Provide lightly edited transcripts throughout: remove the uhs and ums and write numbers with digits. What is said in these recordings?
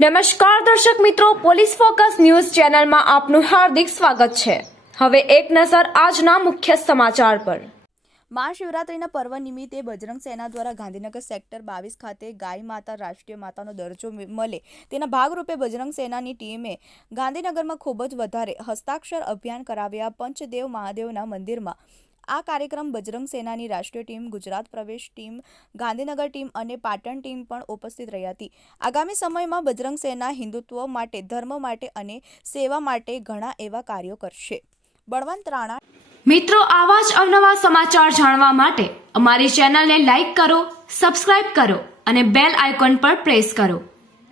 નમસ્કાર દર્શક મિત્રો, પોલીસ ફોકસ ન્યૂઝ ચેનલમાં આપનું હાર્દિક સ્વાગત છે। હવે એક નજર આજના મુખ્ય સમાચાર પર। મહાશિવરાત્રિના પર્વ નિમિત્તે બજરંગ સેના દ્વારા ગાંધીનગર સેક્ટર 22 ખાતે ગાય માતા રાષ્ટ્રીય માતાનો દરજ્જો મળે તેના ભાગરૂપે બજરંગ સેનાની ટીમે ગાંધીનગરમાં ખૂબ જ વધારે હસ્તાક્ષર અભિયાન કરાવ્યા। પંચદેવ મહાદેવના મંદિરમાં આ કાર્યક્રમ બજરંગ સેનાની રાષ્ટ્રીય ટીમ, ગુજરાત પ્રવેશ ટીમ, ગાંધીનગર ટીમ અને પાટણ ટીમ પણ ઉપસ્થિત રહી હતી। આગામી સમયમાં બજરંગ સેના હિન્દુત્વ માટે, ધર્મ માટે અને સેવા માટે ઘણા એવા કાર્યો કરશે। બળવંત રાણા મિત્રો, આવા જ અવનવા સમાચાર જાણવા માટે અમારી ચેનલને લાઈક કરો, સબસ્ક્રાઇબ કરો અને બેલ આઇકોન પર પ્રેસ કરો,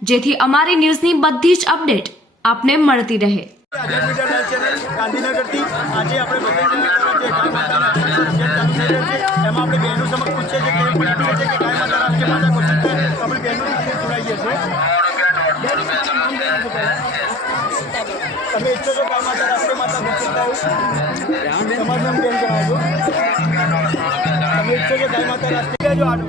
જેથી અમારી ન્યૂઝની બધી જ અપડેટ આપને મળતી રહે। આઝાદ મીડિયા લાઈવ ચેનલ ગાંધીનગરથી આજે આપણે બજરંગ સેના દ્વારા જે ગાય માતાના અભિયાન ચાલુ થઈ રહ્યો છે એમાં આપણે બહેનો સમક્ષ પૂછીએ છીએ કે પૂછીએ છીએ કે ગાય માતા રાષ્ટ્રીય માતા ઘોષિત થાય તો આપણે બહેનો સાથે જોડાઈએ છીએ। તમે ઈચ્છો છો ગાય માતા રાષ્ટ્રીય માતા ઘોષિત થાય? તમારું નામ કેમ જણાવજો? તમે ઈચ્છો છો ગાય માતા રાષ્ટ્રીય જો આનો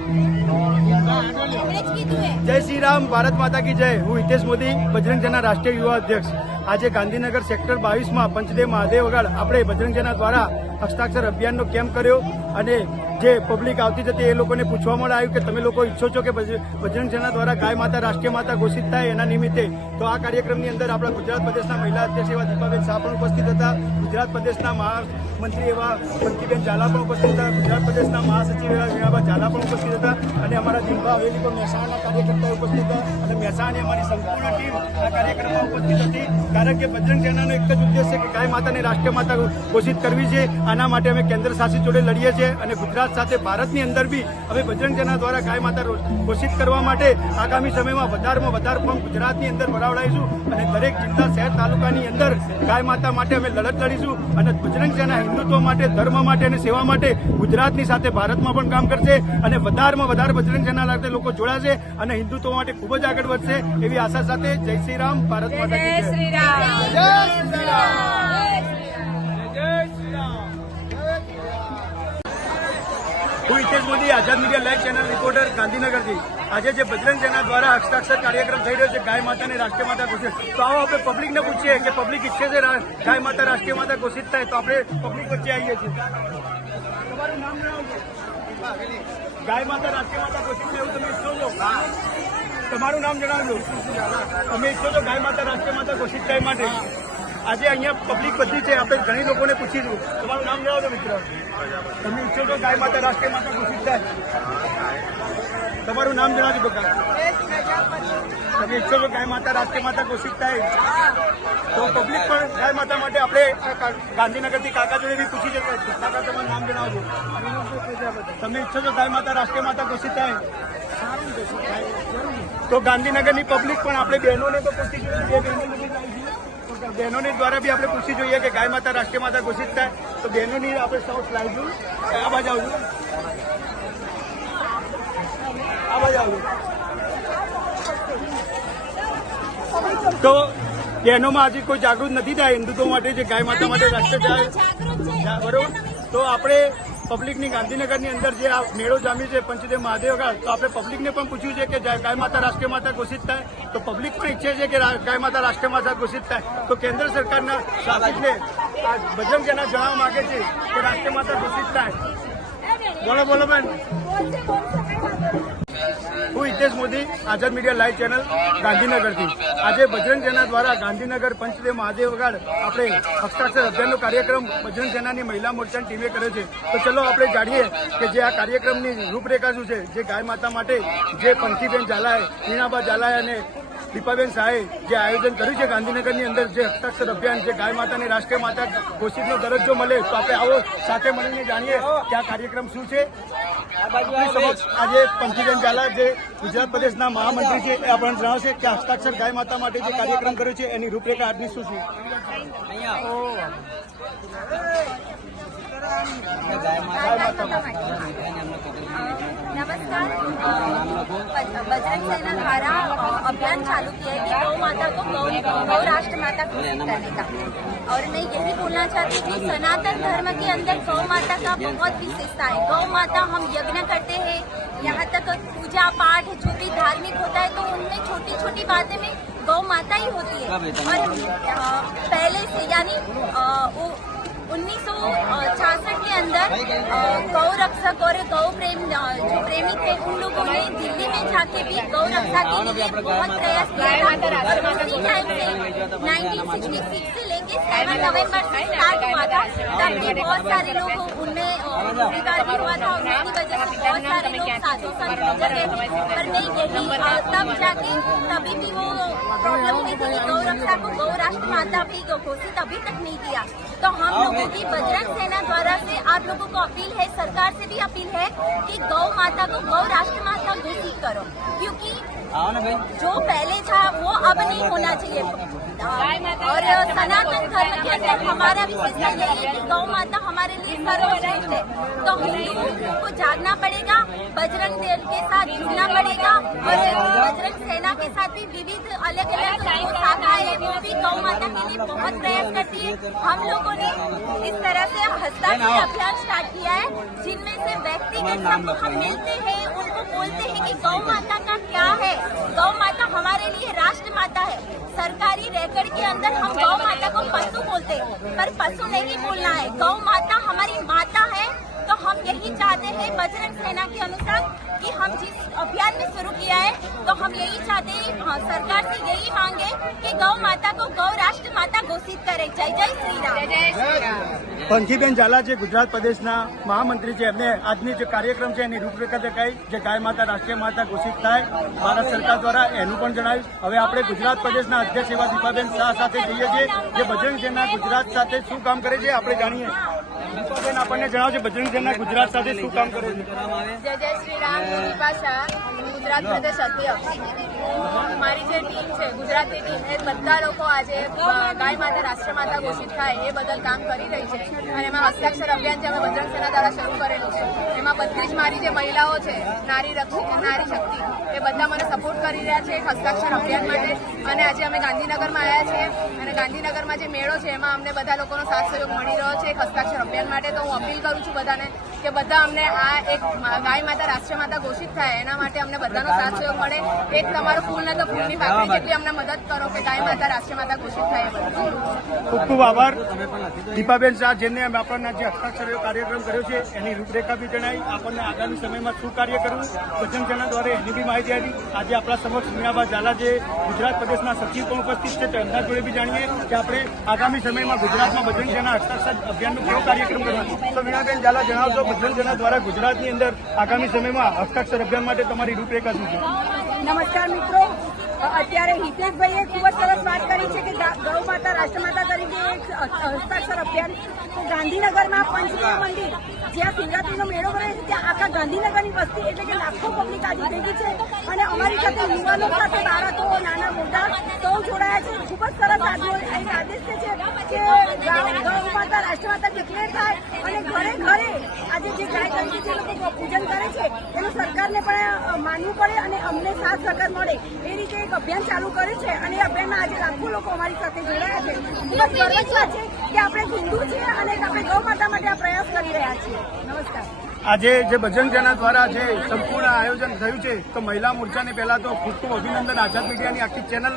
જય શ્રી રામ, ભારત માતા કી જય। હું હિતેશ મોદી, બજરંગ સેના રાષ્ટ્રીય યુવા અધ્યક્ષ। આજે ગાંધીનગર સેક્ટર 22માં પંચદેવ મહાદેવ વગાડ આપણે બજરંગ સેના દ્વારા હસ્તાક્ષર અભિયાનનો કેમ્પ કર્યો અને જે પબ્લિક આવતી જતી એ લોકોને પૂછવામાં આવ્યું કે તમે લોકો ઈચ્છો છો કે બજરંગ સેના દ્વારા ગાય માતા રાષ્ટ્રીય માતા ઘોષિત થાય એના નિમિત્તે। તો આ કાર્યક્રમની અંદર આપણા ગુજરાત પ્રદેશના મહિલા અધ્યક્ષ એવા દીપાબેન શાહ પણ ઉપસ્થિત હતા, ગુજરાત પ્રદેશના મહામંત્રી એવા બંકીબેન ઝાલા પણ ઉપસ્થિત હતા, ગુજરાત પ્રદેશના મહાસચિવ એવા વીણાબા ઝાલા પણ ઉપસ્થિત હતા અને અમારા દિનભા હવેલી પર મહેસાણાના કાર્યકર્તાઓ ઉપસ્થિત હતા અને મહેસાણાની અમારી સંપૂર્ણ ટીમ આ કાર્યક્રમમાં ઉપસ્થિત હતી। કારણ કે બજરંગ સેનાનો એક જ ઉદ્દેશ છે કે ગાય માતાને રાષ્ટ્રીય માતા ઘોષિત કરવી છે। આના માટે અમે કેન્દ્ર શાસિત જોડે લડીએ છીએ અને ગુજરાત સાથે ભારતની અંદર બી અમે બજરંગ સેના દ્વારા ગાય માતા ઘોષિત કરવા માટે આગામી સમયમાં વધારેમાં વધારે પણ ગુજરાતની અંદર વરાવડાવીશું અને દરેક જિલ્લા, શહેર, તાલુકાની અંદર ગાય માતા માટે અમે લડત લડીશું અને બજરંગ સેના હિન્દુત્વ માટે, ધર્મ માટે અને સેવા માટે ગુજરાતની સાથે ભારતમાં પણ કામ કરશે અને વધારેમાં વધારે બજરંગ સેના સાથે લોકો જોડાશે અને હિન્દુત્વ માટે ખૂબ જ આગળ વધશે એવી આશા સાથે જય શ્રી રામ, ભારત માતા કી જય। હું હિતેશ મોદી, આઝાદ મીડિયા લાઈવ ચેનલ રિપોર્ટર, ગાંધીનગરથી। આજે જે બજરંગ સેના દ્વારા હસ્તાક્ષર કાર્યક્રમ થઈ રહ્યો છે ગાય માતાને રાષ્ટ્રીય માતા ઘોષિત, તો આવો આપણે પબ્લિકને પૂછીએ કે પબ્લિક ઈચ્છે છે ગાય માતા રાષ્ટ્રીય માતા ઘોષિત થાય તો આપણે પબ્લિક વચ્ચે આવીએ છીએ। તમારું નામ જણાવજો। ગાય માતા રાષ્ટ્રીય માતા ઘોષિત થાય એવું તમે ઈચ્છો છો? તમારું નામ જણાવજો। તમે ઈચ્છો છો ગાય માતા રાષ્ટ્રીય માતા ઘોષિત થાય માટે? આજે અહીંયા પબ્લિક બધી છે, આપણે ઘણી લોકોને પૂછીશું। તમારું નામ જણાવજો મિત્ર। તમે ઈચ્છો છો ગાય માતા રાષ્ટ્રીય માતા ઘોષિત થાય? તમારું નામ જણાવજો બકા। તમે ઈચ્છો છો ગાય માતા રાષ્ટ્રીય માતા ઘોષિત થાય? તો પબ્લિક પણ ગાય માતા માટે આપણે ગાંધીનગરથી કાકા જોડે બી પૂછી શકીએ। કાકા, તમારું નામ જણાવજો। તમે ઈચ્છો છો ગાય માતા રાષ્ટ્રીય માતા ઘોષિત થાય? તો ગાંધીનગરની પબ્લિક પણ આપણે બહેનોને તો પૂછી જોઈએ, બહેનોને દ્વારા બી આપણે પૂછી જોઈએ કે ગાય માતા રાષ્ટ્રીય માતા ઘોષિત થાય તો બહેનોની આપણે સાઉથ લાવીશું। આ બાજુ આવજો, આ બાજુ આવજો। તો બહેનોમાં હજી કોઈ જાગૃત નથી થાય હિન્દુત્વ માટે, જે ગાય માતા માટે રાષ્ટ્રીય જાય બરોબર। તો આપણે પબ્લિકની ગાંધીનગરની અંદર જે આ મેળો જામી છે પંચદેવ મહાદેવ ગાળ, તો આપણે પબ્લિકને પણ પૂછ્યું છે કે ગાય માતા રાષ્ટ્રીય માતા ઘોષિત થાય તો પબ્લિક પણ ઈચ્છે છે કે ગાય માતા રાષ્ટ્રીય માતા ઘોષિત થાય તો કેન્દ્ર સરકારના શાસિતને બજરંગ સેના જણાવવા માંગે છે કે રાષ્ટ્રીય માતા ઘોષિત થાય। બોલો બોલો બેન। હું હિતેશ મોદી, આઝાદ મીડિયા લાઈવ ચેનલ, ગાંધીનગરથી। આજે બજરંગ સેના દ્વારા ગાંધીનગર પંચદેવ મહાદેવ વગાડ આપણે હસ્તાક્ષર અભિયાનનો કાર્યક્રમ બજરંગ સેનાની મહિલા મોરચાની ટીમે કર્યો છે। તો ચલો આપણે જાણીએ કે જે આ કાર્યક્રમની રૂપરેખા શું છે। જે ગાય માતા માટે જે પંકીબેન ઝાલાએ, વીણાબા ઝાલાએ અને દીપાબેન શાહે જે આયોજન કર્યું છે ગાંધીનગરની અંદર, જે હસ્તાક્ષર અભિયાન, જે ગાય માતાને રાષ્ટ્રીય માતા ઘોષિતનો દરજ્જો મળે, તો આપણે આવો સાથે મળીને જાણીએ કે આ કાર્યક્રમ શું છે। આજે પંકીબેન ઝાલા જે ગુજરાત પ્રદેશના મહામંત્રી છે એ આપણને જણાવશે કે હસ્તાક્ષર ગાય માતા માટે જે કાર્યક્રમ કર્યો છે એની રૂપરેખા આજની શું છે। नमस्कार, बजरंग सेना द्वारा अभियान चालू किया है कि गौ माता को गौ राष्ट्र माता घोषित करने का। और मैं यही बोलना चाहती हूँ कि सनातन धर्म के अंदर गौ माता का बहुत विशेषता है। गौ माता हम यज्ञ करते हैं, यहाँ तक पूजा पाठ जो भी धार्मिक होता है तो उनमें छोटी छोटी बातें में गौ माता ही होती है। और पहले से यानी 1966 के अंदर गौ रक्षक और गौ प्रेम जो प्रेमी थे उन लोगों ने दिल्ली में जाके भी गौ रक्षा के लिए बहुत प्रयास किया था। और उसी टाइम से 1966 से लेके 7 नवंबर से स्टार्ट हुआ था। तब भी बहुत सारे लोग उनमें रोजगार भी हुआ था। उनकी वजह से बहुत सारे लोग साधु संत गुजर गए थे। पर नहीं, यही तब जाके तभी भी वो प्रॉब्लम हुई थी कि गौ रक्षा को गौ राष्ट्र माता भी घोषित अभी तक नहीं किया। तो हम लोगों की बजरंग सेना द्वारा से आप लोगों को अपील है, सरकार से भी अपील है कि गौ माता को गौ राष्ट्र माता घोषित करो, क्योंकि जो पहले था वो अब नहीं होना चाहिए। और सनातन धर्म के अंदर हमारा विशेषता यही है कि गौ माता हमारे लिए सर्वश्रेष्ठ है। तो हिंदुओं को जागना पड़ेगा, बजरंग दल के साथ जुड़ना पड़ेगा। और बजरंग सेना के साथ भी विविध अलग अलग जो शाखाएं हैं वो भी गौ माता के लिए बहुत प्रयास करती है। हम लोगों ने इस तरह से हस्ताक्षर अभियान स्टार्ट किया है, जिनमें से व्यक्तिगत हम मिलते हैं, उनको बोलते हैं कि गौ माता का क्या है। गौ माता हमारे लिए राष्ट्र माता है। सरकारी रिकॉर्ड के अंदर हम गौ माता को पशु बोलते हैं, पर पशु नहीं बोलना है। गौ माता हमारी माता है। तो हम यही चाहते हैं बजरंग सेना के अनुसार कि हम जिस अभियान में शुरू किया है तो हम यही चाहते हैं, सरकार से यही मांगे कि गौ माता को गौ राष्ट्र माता घोषित करे। जय जय श्री राम। जय श्री राम। પંખીબેન ઝાલા જે ગુજરાત પ્રદેશના મહામંત્રી છે, એમને આજની જે કાર્યક્રમ છે એની રૂપરેખા દેખાઈ, જે ગાય માતા રાષ્ટ્રીય માતા ઘોષિત થાય ભારત સરકાર દ્વારા, એનું પણ જણાવ્યું। હવે આપણે ગુજરાત પ્રદેશના અધ્યક્ષ એવા દીપાબેન શાહ સાથે જઈએ છીએ, જે બજરંગ સેના ગુજરાત સાથે શું કામ કરે છે આપણે જાણીએ। દીપાબેન આપણને જણાવજો, બજરંગ સેના ગુજરાત સાથે શું કામ કરે છે। જય જય શ્રી રામ। હું દીપા શાહ, ગુજરાત પ્રદેશ અધ્યક્ષ। મારી જે ટીમ છે, ગુજરાતની ટીમ, એ બધા લોકો આજે ગાય માતા રાષ્ટ્ર માતા ઘોષિત થાય એ બદલ કામ કરી રહી છે। અને એમાં હસ્તાક્ષર અભિયાન જે અમે બજરંગ સેના દ્વારા શરૂ કરેલું છે, એમાં બધી જ મારી જે મહિલાઓ છે, નારી શક્તિ, એ બધા મને સપોર્ટ કરી રહ્યા છે હસ્તાક્ષર અભિયાન માટે। અને આજે અમે ગાંધીનગરમાં આવ્યા છીએ અને ગાંધીનગરમાં જે મેળો છે એમાં અમને બધા લોકોનો સાથ સહયોગ મળી રહ્યો છે હસ્તાક્ષર અભિયાન માટે। તો હું અપીલ કરું છું બધાને કે બધા અમને આ એક ગાય માતા રાષ્ટ્ર માતા ઘોષિત થાય એના માટે અમને બધાનો સાથ સહયોગ મળે। એક તમારો ફૂલ ને તો ફૂલની પાકડી જેટલી અમને મદદ કરો કે ગાય માતા રાષ્ટ્ર માતા ઘોષિત થાય। ખૂબ ખૂબ આભાર દીપાબેન શાહ, જેમને આપણને જે હસ્તાક્ષર કાર્યક્રમ કર્યો છે એની રૂપરેખા બી જણાવી, આપણને આગામી સમયમાં શું કાર્ય કરવું બજરંગ સેના દ્વારા એની બી માહિતી આપી। આજે આપણા સમક્ષ મીણાબા ઝાલા જે ગુજરાત પ્રદેશના સચિવ પણ ઉપસ્થિત છે, તો એમના જોડે બી જાણીએ કે આપણે આગામી સમયમાં ગુજરાતમાં બજરંગ સેના હસ્તાક્ષર અભિયાનનો કેવો કાર્યક્રમ કરવાનો। તો મીણાબેન ઝાલા જણાવશો, બજરંગ સેના દ્વારા ગુજરાતની અંદર આગામી સમયમાં હસ્તાક્ષર અભિયાન માટે તમારી રૂપરેખા શું છે? નમસ્કાર મિત્રો, અત્યારે હિતેશભાઈએ ખૂબ જ સરસ વાત કરી છે કે ગૌ માતા રાષ્ટ્રમાતા તરીકે એક હસ્તાક્ષર અભિયાન। તો ગાંધીનગરમાં પંચદેવ મંદિર જ્યાં શિવરાત્રીનો મેળો ભરાય છે, ત્યાં આખા ગાંધીનગરની વસ્તી એટલે કે લાખો પબ્લિક આજે ભેગી છે અને અમારી સાથે યુવાનો સાથે બાળકો, નાના મોટા સૌ જોડાયા છે। ખૂબ જ સરસ એક આદેશ છે કે ગૌ માતા રાષ્ટ્રમાતા ડિક્લેર થાય અને ઘરે ઘરે આજે જે ગાય તરીકે જે લોકો પૂજન કરે છે એનું સરકારને પણ માનવું પડે અને અમને સાથ સહકાર મળે એ રીતે એક અભિયાન ચાલુ કરે છે। અને એ અભિયાનમાં આજે લાખો લોકો અમારી સાથે જોડાયા છે। ખૂબ જ ગર્વની વાત છે કે આપણે હિન્દુ છીએ અને આપણે ગૌ માતા માટે આ પ્રયાસ કરી રહ્યા છીએ। નમસ્કાર। આજે જે બજરંગ સેના દ્વારા જે સંપૂર્ણ આયોજન થયું છે, તો મહિલા મોરચાને પહેલા તો ખૂબ ખૂબ અભિનંદન। આઝાદ મીડિયાની આખી ચેનલ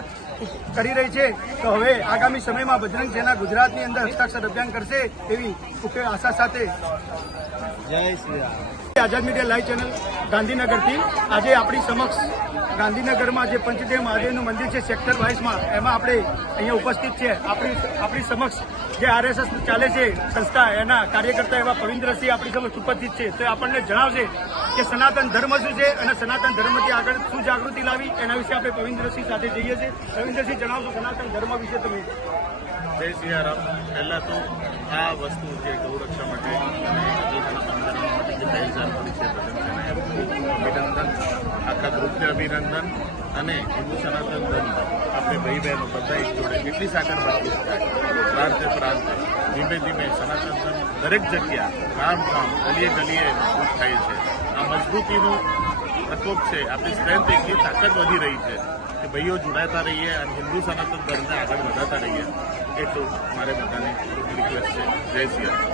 કરી રહી છે, તો હવે આગામી સમયમાં બજરંગ સેના ગુજરાતની અંદર હસ્તાક્ષર અભિયાન કરશે એવી આશા સાથે જય શ્રી રામ। આઝાદ મીડિયા લાઈવ ચેનલ ગાંધીનગરથી આજે આપણી સમક્ષ ગાંધીનગરમાં જે પંચદેવ મહાદેવનું મંદિર છે સેક્ટર 22માં, એમાં આપણે અહીંયા ઉપસ્થિત છે। આપણી સમક્ષ જે RSS ચાલે છે સંસ્થા, એના કાર્યકર્તા એવા પવિન્દ્રસિંહ આપણી સમક્ષ ઉપસ્થિત છે। તો આપણને જણાવશે કે સનાતન ધર્મ શું છે અને સનાતન ધર્મથી આગળ શું જાગૃતિ લાવી, એના વિશે આપણે પવિન્દ્રસિંહ સાથે જઈએ છીએ। પવિન્દ્રસિંહ, જણાવશો સનાતન ધર્મ વિશે તમે? જય સિયારામ। પહેલા તો આ વસ્તુ જે ગૌરક્ષા માટે અને જે પહેચાન કરી છે અભિનંદન, આખા ગ્રુપને અભિનંદન। અને હિન્દુ સનાતન ધર્મ આપણે ભાઈ બહેનો બધા એક જોડે કેટલી સાકર મજબૂત થાય, પ્રાંતે પ્રાંતે ધીમે ધીમે સનાતન ધર્મ દરેક જગ્યા ગામ ગામ ગલીએ ગલીએ મજબૂત થાય છે। આ મજબૂતીનો પ્રકોપ છે, આપણી સ્ટ્રેન્થ એટલી તાકાત વધી રહી છે કે ભાઈઓ જોડાતા રહીએ અને હિન્દુ સનાતન ધર્મને આગળ વધારતા રહીએ, એટલું મારે બધાને રિક્વેસ્ટ છે। જય સિયા।